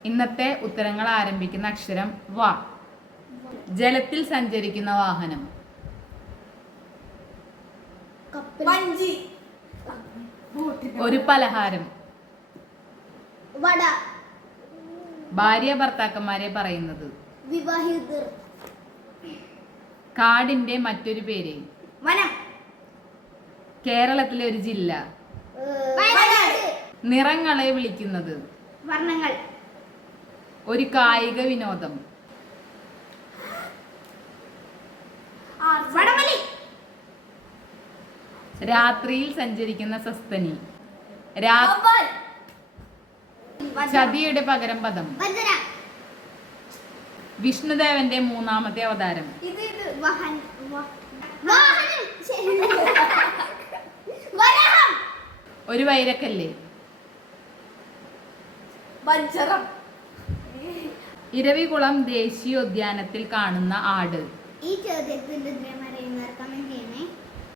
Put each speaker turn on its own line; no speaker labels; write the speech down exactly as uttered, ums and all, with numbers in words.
ഇന്നത്തെ ഉത്തരങ്ങൾ ആരംഭിക്കുന്ന അക്ഷരം വ. ജലത്തിൽ സഞ്ചരിക്കുന്ന വാഹനം. ഒരു പലഹാരം. ഭാര്യ ഭർത്താക്കന്മാരെ പറയുന്നത്.
വിവാഹിതർ.
കാടിന്റെ മറ്റൊരു പേര്.
വനം.
കേരളത്തിലെ ഒരു ജില്ല. നിറങ്ങളെ വിളിക്കുന്നത്.
വർണ്ണങ്ങൾ.
ഒരു കായിക വിനോദം.
വടംവലി.
രാത്രിയിൽ സഞ്ചരിക്കുന്ന സസ്തനി. ചതിയുടെ പകരം പദം. വിഷ്ണുദേവന്റെ മൂന്നാമത്തെ അവതാരം. ഒരു വൈരക്കല്ല്. ഇരവികുളം ദേശീയോദ്യാനത്തിൽ കാണുന്ന ആട്.
ഈ ചോദ്യത്തിന്റെ ഉത്തരം അറിയുന്നവർ കമന്റ് ചെയ്യണേ.